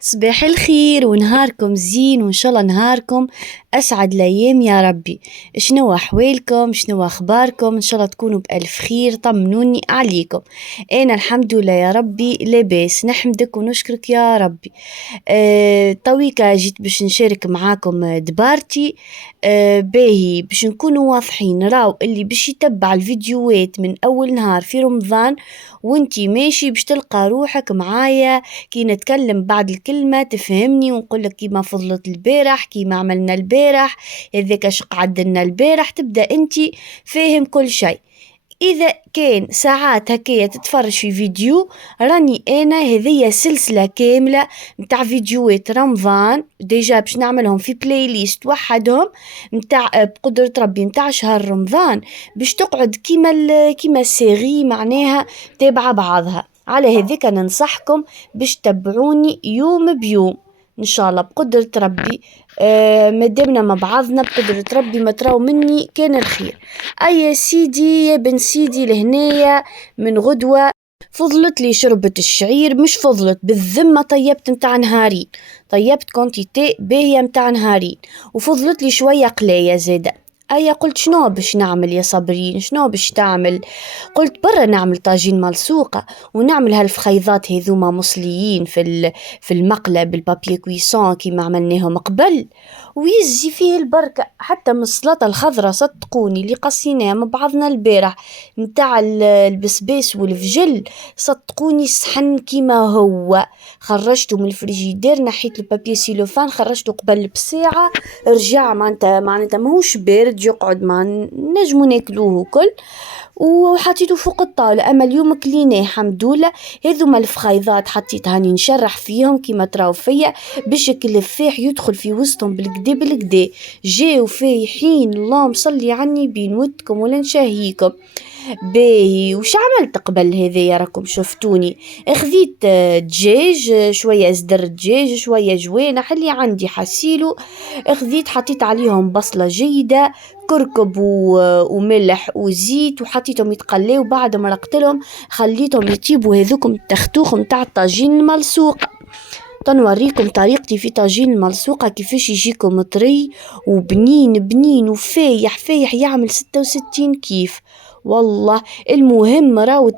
صباح الخير ونهاركم زين وإن شاء الله نهاركم أسعد الأيام يا ربي. شنو أحوالكم؟ شنو أخباركم؟ إن شاء الله تكونوا بألف خير، طمنوني عليكم. أنا الحمد لله يا ربي لاباس، نحمدك ونشكرك يا ربي. تويكا جيت باش نشارك معاكم دبارتي. باهي باش نكونوا واضحين، راو اللي باش يتبع الفيديوهات من أول نهار في رمضان وانتي ماشي باش تلقى روحك معايا كي نتكلم بعد الكلمة تفهمني ونقولك كيما فضلت البارح، كيما عملنا البارح، هذاك اش قعدنا البارح، تبدأ انتي فاهم كل شيء. إذا كان ساعات هكايا تتفرج في فيديو، راني أنا هذية سلسلة كاملة متاع فيديوهات رمضان ديجا باش نعملهم في بلاي ليست وحدهم متاع بقدرة ربي متاع شهر رمضان، باش تقعد كيما السيري معناها تابعة بعضها. على هذيك ننصحكم باش تتبعوني يوم بيوم إن شاء الله بقدرة ربي. مدامنا مع بعضنا بقدرة ربي ما تراو مني كان الخير. أي سيدي يا بن سيدي لهنايا من غدوة فضلت لي شربة الشعير، مش فضلت بالذمة، طيبت متاع نهارين، طيبت كونتيتي باهية متاع نهارين، وفضلت لي شوية قلاية زادة. أي قلت شنو باش نعمل يا صابرين؟ شنو باش تعمل؟ قلت برا نعمل طاجين ملصوقة ونعمل هالفخيضات هذوما مصليين في المقلة بالبابي كويسون كيما عملناهم قبل، ويزي فيه البركة. حتى من السلطة الخضراء صدقوني اللي قصيناها مع بعضنا البارح متاع البسباس والفجل، صدقوني صحن كيما هو. خرجته من الفريجيدير، نحيت البابي سيلوفان، خرجته قبل بساعة، رجع معناتها ماهوش بارد يقعد ما نجمو ناكلوه كل، وحطيته فوق الطاولة. أما اليوم كليناه الحمد لله. هذوما الفخيضات حطيت هاني نشرح فيهم كيما تراو فيا باش الفاح يدخل في وسطهم بالكدا جاو فايحين، اللهم صلي عني بين ودكم ولا نشهيكم. باهي وش عملت قبل هذايا؟ راكم شفتوني اخذيت دجاج، شوية صدر دجاج، شوية جوانح اللي عندي حسيلو، اخذيت حطيت عليهم بصلة جيدة، كركب وملح وزيت، وحطيتهم يتقلوا. وبعد ما رقتلهم خليتهم يطيبوا هذوكم التختوخ متاع الطاجين الملصوق. تنوريكم طريقتي في طاجين الملصوقة كيفاش يجيكم طري وبنين بنين وفايح فايح، يعمل 66 كيف والله. المهم راو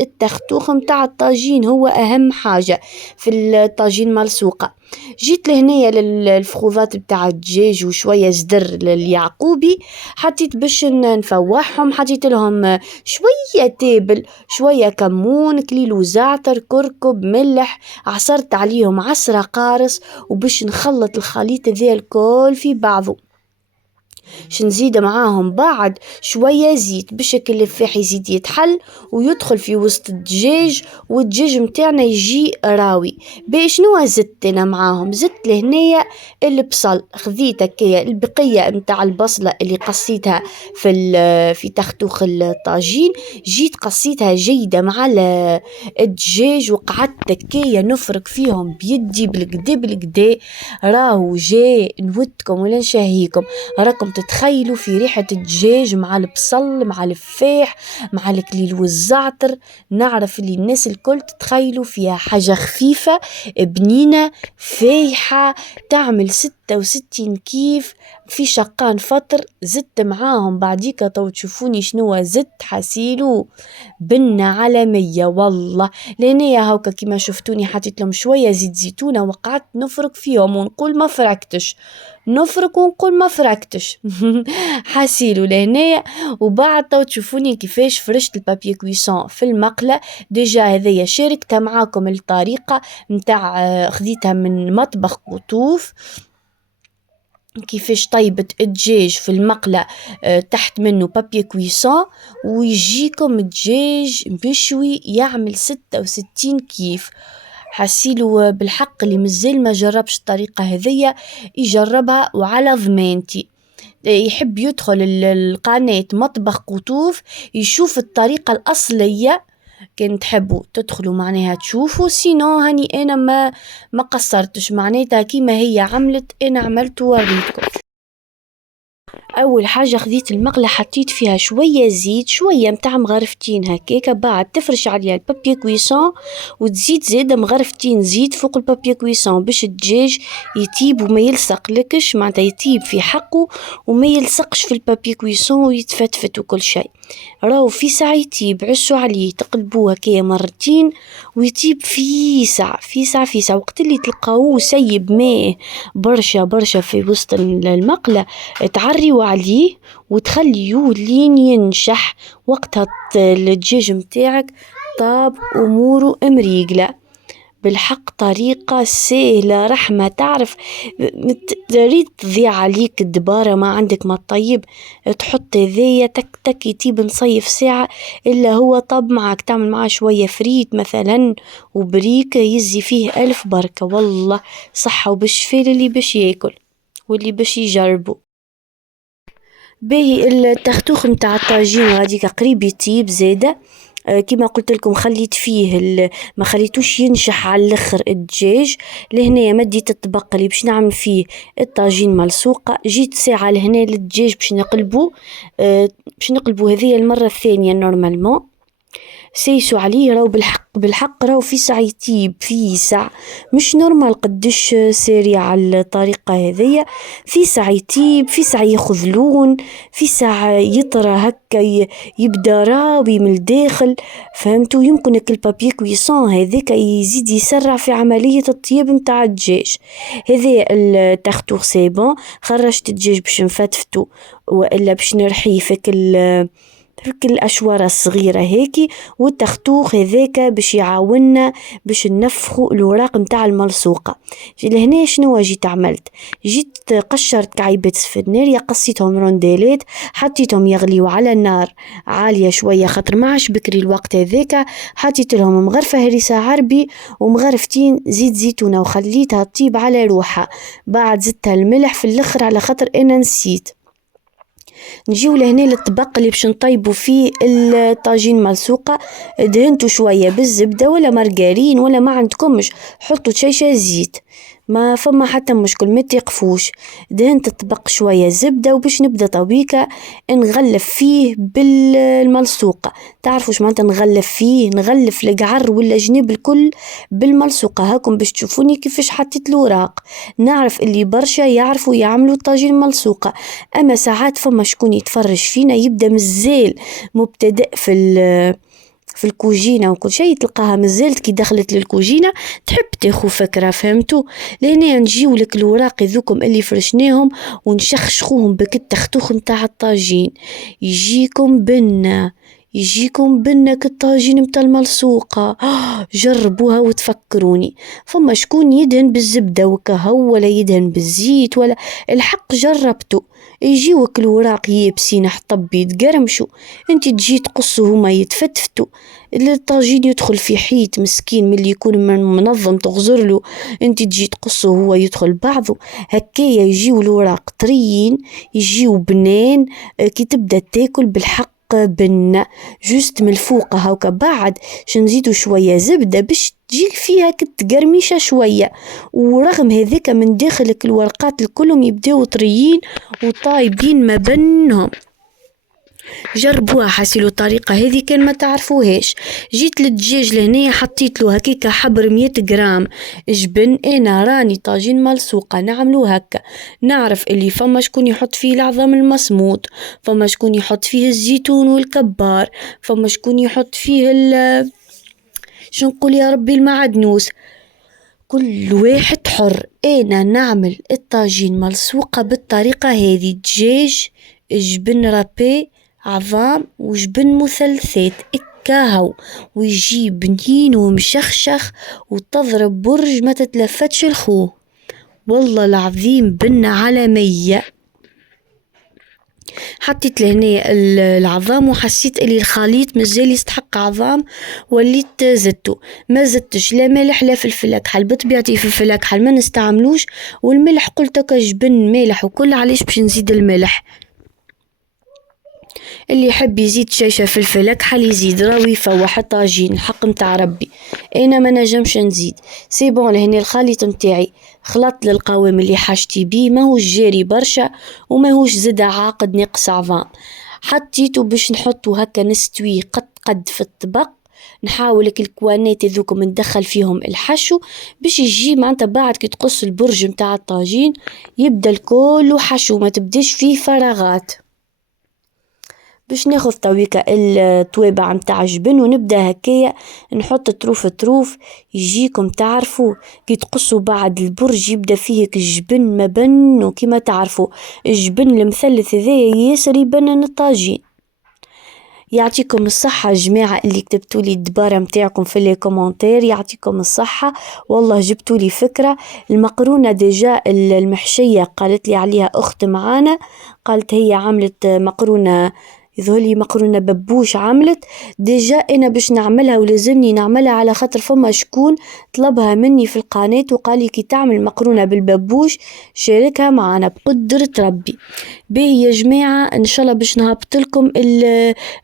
التختوخ متاع الطاجين هو أهم حاجة في الطاجين ملصوقة. جيت لهنايا للفخوذات بتاع الدجاج وشوية زدر لليعقوبي، حطيت باش نفوحهم، حطيت لهم شوية تابل، شوية كمون، كليلو زعتر، كركب، ملح، عصرت عليهم عصرة قارص، وباش نخلط الخليط ذا الكل في بعضه. نزيد معاهم بعد شوية زيت باش الفاح يزيد يتحل ويدخل في وسط الدجاج، والدجاج متاعنا يجي راوي. باش نوا زدت انا معاهم، زدت لهنايا البصل، خذيت هكايا البقية متاع البصلة اللي قصيتها في تختوخ الطاجين، جيت قصيتها جيدة مع الدجاج، وقعدت هكايا نفرك فيهم بيدي بالكدا. راهو جاي نودكم ولا نشهيكم، راكم تتخيلوا في ريحة الدجاج مع البصل مع الفاح مع الكليل والزعتر. نعرف اللي الناس الكل تتخيلوا فيها حاجة خفيفة بنينة فايحة تعمل 66 كيف في شقان فطر. زدت معاهم بعديك تو تشوفوني شنو زدت حسيلو بنة على 100 والله. لانيا هاوكا كما شفتوني حطيت لهم شوية زيت زيتونة وقعدت نفرك فيهم ونقول ما فركتش، نفرك ونقول ما فركتش. حاسيلو لهنايا. وبعد تو تشوفوني كيفاش فرشت البابي كويسون في المقلة. ديجا هذيا شاركتها معاكم الطريقة متاع خذيتها من مطبخ قطوف كيفاش طيبت الدجاج في المقلة، تحت منه بابي كويسون ويجيكم الدجاج مشوي يعمل 66 كيف. حسيلو بالحق اللي مازال ما جربش الطريقة هذية يجربها وعلى ضمانتي. يحب يدخل القناة مطبخ قطوف يشوف الطريقة الأصلية كان تحبوا تدخلوا معناها تشوفوا، سينو هاني أنا ما قصرتش، معناتها كيما هي عملت أنا عملت ووريتكم. أول حاجة خذيت المقلة حطيت فيها شوية زيت، شوية متاع مغرفتين هكاكا، بعد تفرش عليها البابي كويسون وتزيد زادة مغرفتين زيت فوق البابي كويسون باش الدجاج يطيب وما يلصق لكش، معناتها يطيب في حقه وما يلصقش في البابي كويسون ويتفتفت وكل شيء. راهو في ساعة يطيب، عسوا عليه تقلبوه هكايا مرتين ويطيب في ساعة في ساعة في ساعة. وقت اللي تلقاوه سيب ماء برشا برشا في وسط المقلة تعريوا عليه وتخليوه لين ينشح، وقتها الدجاج متاعك طاب أموره مريقلة. بالحق طريقة سهلة رحمة، تعرف تريد تضيع عليك الدبارة ما عندك ما طيب تحط هذيا تك تك يطيب نصيف ساعة إلا هو طاب معك، تعمل معاه شوية فريت مثلا وبريك يزي فيه ألف بركة، والله صحة وبالشفاء اللي باش ياكل واللي باش يجربه. باهي التختوخ متاع الطاجين غاديكا قريب يطيب زادة، كما قلت لكم خليت فيه ما خليتوش ينشح على الاخر الدجاج. لهنا مديت الطبق اللي باش نعمل فيه الطاجين ملصوقة، جيت ساعة لهنا للدجاج باش نقلبو، باش نقلبو هذه المرة الثانية نورمالمون. سيسو عليه راهو بالحق راهو في ساعة يطيب في ساعة، مش نورمال قدش سريع الطريقة هذية. في ساعة يطيب، في ساعة ياخذ لون، في ساعة يطرى هكا يبدا راوي من الداخل، فهمتوا؟ يمكنك البابي كويسون هذاك يزيد يسرع في عملية الطياب متاع الدجاج. هذا التختوخ سيبون، خرجت الدجاج باش نفتفتو والا باش نرحيه فك الأشوارة الصغيرة هيكي، والتختوخ هذاك باش يعاوننا باش ننفخوا الوراق متاع الملصوقة. لهنا شنو جيت عملت؟ جيت قشرت كعيبات سفنارية، قصيتهم رونديلات، حطيتهم يغليوا على النار عالية شوية خاطر معش بكري الوقت هذاك، حطيت لهم مغرفة هريسة عربي ومغرفتين زيت زيتونة وخليتها تطيب على روحها. بعد زدتها الملح في الاخر على خاطر انا نسيت. نجيو لهنا للطبق اللي باش نطيبوا فيه الطاجين ملصوقة، دهنتو شوية بالزبدة ولا مارغرين ولا ما عندكمش حطوا شيشة زيت، ما فما حتى مشكل ما تقفوش. دهنت الطبق شوية زبدة وباش نبدأ طويكة نغلف فيه بالملصوقة. تعرفوش معناتها نغلف فيه؟ نغلف القعر ولا جنب الكل بالملصوقة. هاكم باش تشوفوني كيفاش حطيت الوراق. نعرف اللي برشا يعرفوا يعملوا طاجين ملصوقة، اما ساعات فما شكون يتفرج فينا يبدأ مزال مبتدئ في الكوجينة وكل شيء، تلقاها مازالت كي دخلت للكوجينة تحب تاخو فكرة، فهمتوا؟ لهنا نجيو لك الوراق ذوكم اللي فرشناهم ونشخشخوهم بالتختوخ متاع الطاجين، يجيكم بنا كالطاجين متاع الملصوقة. جربوها وتفكروني. فما شكون يدهن بالزبدة وكهو ولا يدهن بالزيت ولا الحق جربته، يجيوك الوراق يابسين حطب يتقرمشوا، انت تجي تقصوا هما يتفتفتوا، الطاجين يدخل في حيط مسكين من اللي يكون منظم تغزرله، انت تجي تقصوا هو يدخل بعضه هكايا. يجيو الوراق طريين يجيو بنان، كي تبدأ تاكل بالحق بنة جوست من الفوق هاوكا. بعد شنزيدو شوية زبدة باش تجيك فيها كتقرميشة شوية، ورغم هذاك من داخلك الورقات الكلهم يبداو طريين وطايبين ما بينهم. جربوها حاسيلو الطريقة هذه كان ما تعرفوهاش. جيت للدجاج لهنا حطيت له هكيكا حبر 100 جرام جبن، انا راني طاجين ملصوقة نعملو هكا. نعرف اللي فما شكون يحط فيه العظم المصموط، فما شكون يحط فيه الزيتون والكبار، فما شكون يحط فيه شو نقول يا ربي المعدنوس، كل واحد حر. انا نعمل الطاجين ملصوقة بالطريقة هذه، دجاج جبن رابي عظام وجبن مثلثات اكاهو، ويجي بنين ومشخشخ وتضرب برج ما تتلفتش الخوه، والله العظيم بنة عالمية. حطيت لهنا العظام وحسيت اللي الخليط مازال يستحق عظام وليت زدته، ما زدتش لا ملح لا فلفل اكحل، بطبيعتي فلفل اكحل ما نستعملوش، والملح قلت جبن مالح وكل علاش باش نزيد الملح. اللي يحب يزيد شيشة فلفل أكحل يزيد، راوي يفوح الطاجين الحق متاع ربي. انا ما نجمش نزيد، سي بون. لهني الخليط متاعي خلطت للقوام اللي حاجتي بيه، ماهوش جاري برشا وماهوش زدا عاقد ناقص عظام. حطيته باش نحطو هكا نستويه قد في الطبق. نحاول الكوانات ذوكم ندخل فيهم الحشو باش يجي معناتها بعد كي تقص البرج متاع الطاجين يبدا الكل حشو، ما تبداش فيه فراغات. باش ناخذ تويكا التوابع متاع الجبن ونبدا هكايا نحط طروف يجيكم تعرفوا كي تقصوا بعد البرج يبدا فيه الجبن ما بنو كيما تعرفوا الجبن المثلث هذايا ياسر يبنن الطاجين. يعطيكم الصحة جماعة اللي كتبتوا لي الدبارة متاعكم في لي كومنتير، يعطيكم الصحة والله جبتوا لي فكرة. المقرونة ديجا المحشية قالت لي عليها أخت معانا، قالت هي عملت مقرونة، يظهرلي مقرونة ببوش عملت ديجا. انا باش نعملها ولازمني نعملها على خاطر فما شكون طلبها مني في القناة وقالي كي تعمل مقرونة بالببوش شاركها معنا بقدرة ربي. باهي يا جماعة ان شاء الله باش نهبط لكم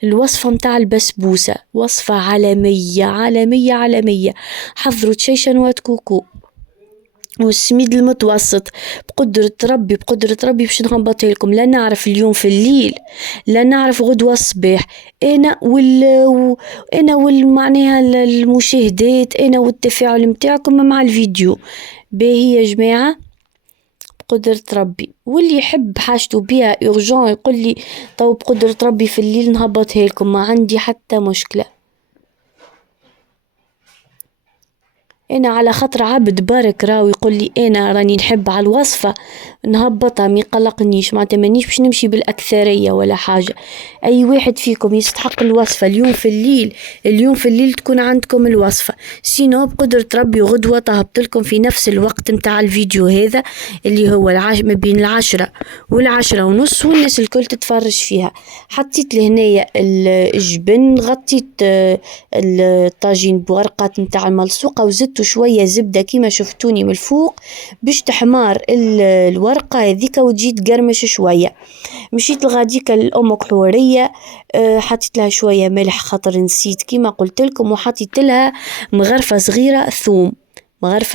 الوصفة متاع البسبوسة، وصفة عالمية عالمية عالمية. حضروا تشيشنوات كوكو والسميد المتوسط بقدرة ربي باش نهبطها لكم. لا نعرف اليوم في الليل، لا نعرف غدوة الصباح، انا معناها المشاهدات انا والتفاعل متاعكم مع الفيديو. باهي يا جماعة بقدرة ربي، واللي يحب حاجته بيها يرجون يقول لي طو بقدرة ربي في الليل نهبطها لكم، ما عندي حتى مشكلة. انا على خاطر عبد بارك راوي يقول لي انا راني نحب على الوصفه نهبطها ما يقلقنيش، معناتها مانيش باش نمشي بالاكثريه ولا حاجه. اي واحد فيكم يستحق الوصفه اليوم في الليل تكون عندكم الوصفه، سينو بقدره ربي غدوه طهبت لكم في نفس الوقت متاع الفيديو هذا اللي هو ما بين 10 و10:30 والناس الكل تتفرج فيها. حطيت لهنايا الجبن، غطيت الطاجين بورقات متاع الملصوقه وزدت شوية زبدة كيما شفتوني من الفوق باش تحمار الورقة هذيك وتجي تقرمش شوية. مشيت لغاديك الأم كحورية، حطيت لها شوية ملح خاطر نسيت كيما قلت لكم، وحطيت لها مغرفة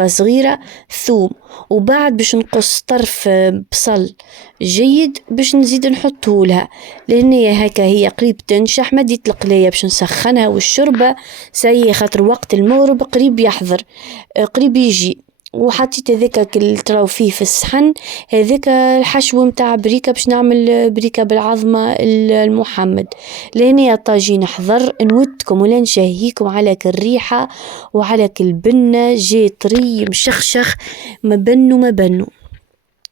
صغيرة ثوم، وبعد باش نقص طرف بصل جيد باش نزيد نحطه لها لأن هكا هي قريب تنشح. مديت القلاية باش نسخنها والشربة سي خاطر وقت المغرب قريب يحضر قريب يجي. وحطيت هذاك تراو فيه في الصحن هذاك الحشو متاع بريكة باش نعمل بريكة بالعظمة المحمد. لهنا الطاجين حضر، نودكم ولا نشهيكم على الريحة وعلى البنة جي طري مشخشخ ما بنو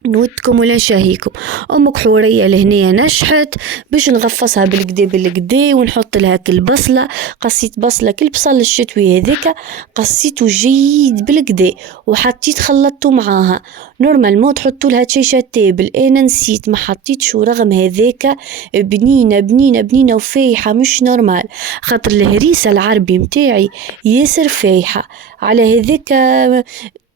نودكم ولا نشاهيكم. أمك حورية لهنية نشحت باش نغفصها بالقدا ونحط لها البصلة، قصيت بصلة بصل الشتوي هذاك قصيته جيد بالقدا وحطيت خلطته معاها. نورمال ما تحطوا لها شيشة تابل، انا نسيت ما حطيتش رغم هذاك بنينة وفايحة مش نورمال، خاطر الهريسة العربي متاعي ياسر فايحة. على هذاك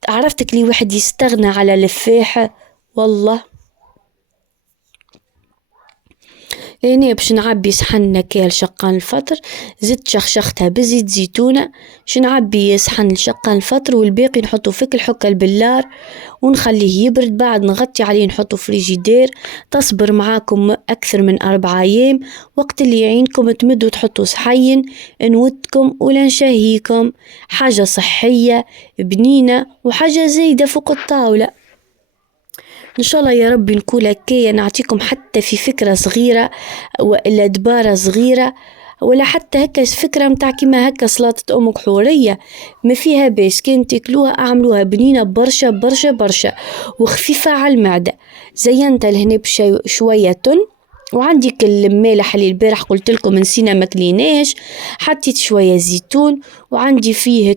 عرفتك لي واحد يستغنى على الفاحة والله. هنا باش نعبي صحن كيال شقان الفطر، زدت شخشختها بزيت زيتونة، باش نعبي صحن لشقان الفطر والباقي نحطه فيك الحكة البلار ونخليه يبرد. بعد نغطي عليه نحطه فريجيدير تصبر معاكم أكثر من 4 أيام. وقت اللي يعينكم تمدوا تحطوا صحين نودكم ولا نشهيكم. حاجة صحية بنينة وحاجة زايدة فوق الطاولة إن شاء الله يا رب نكون هكايا نعطيكم حتى في فكرة صغيرة ولا دبارة صغيرة ولا حتى هكا فكرة متاع كيما هكا سلطة أمك حورية ما فيها باس كان تاكلوها أعملوها بنينة برشا وخفيفة على المعدة. زينت لهنا شوية تن وعندك المالح اللي البارح قلت لكم نسينا ماكليناش، حطيت شوية زيتون وعندي فيه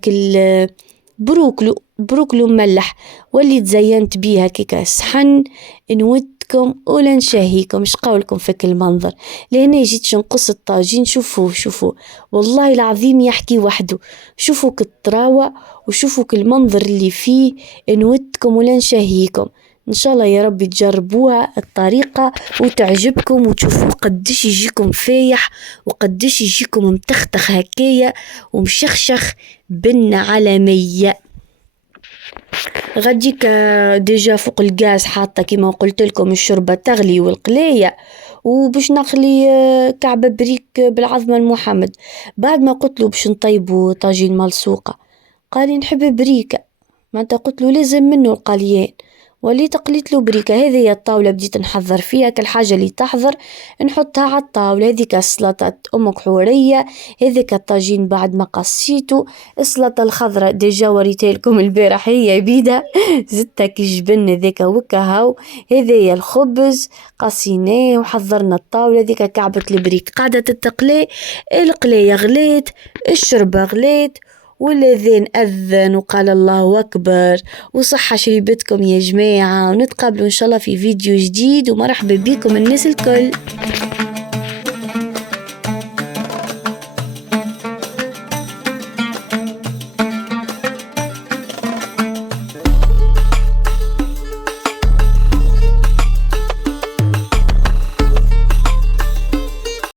بروكلو مملح واللي تزينت بيها كيكا صحن. نودكم ولا نشاهيكم مش قولكم فيك المنظر لهنا جيت نقص الطاجين. شوفوا والله العظيم يحكي وحده، شوفوا الطراوة وشوفوا المنظر اللي فيه. نودكم ولا نشاهيكم إن شاء الله يا رب تجربوها الطريقة وتعجبكم وتشوفوا قديش يجيكم فايح وقديش يجيكم متختخ هكايا ومشخشخ بنة على 100. غديك ديجا فوق الغاز حاطة كيما قلت لكم الشوربة تغلي والقلاية، وباش نخلي كعبة بريك بالعظمة المحمد. بعد ما قلت له باش نطيبوا طاجين ملصوقة قال لي نحب بريكة، معناتها قلت له لازم منه القليان، وليت قليت له بريكة. هذه الطاولة بديت نحضر فيها كل حاجة اللي تحضر نحطها على الطاولة. هذيك السلطة أمك حورية، هذيك الطاجين بعد ما قصيته، السلطة الخضراء ديجا وريتها لكم البارح هي بيدها زدتها كي جبن ذيك وكهو. هذايا الخبز قصيناه وحضرنا الطاولة. ذيك كعبة البريك قاعدة تتقلي، القلاية غليت، الشربة غليت، والأذان أذن وقال الله أكبر. وصحة شريبتكم يا جماعة، ونتقابلوا إن شاء الله في فيديو جديد، ومرحبا بكم الناس الكل.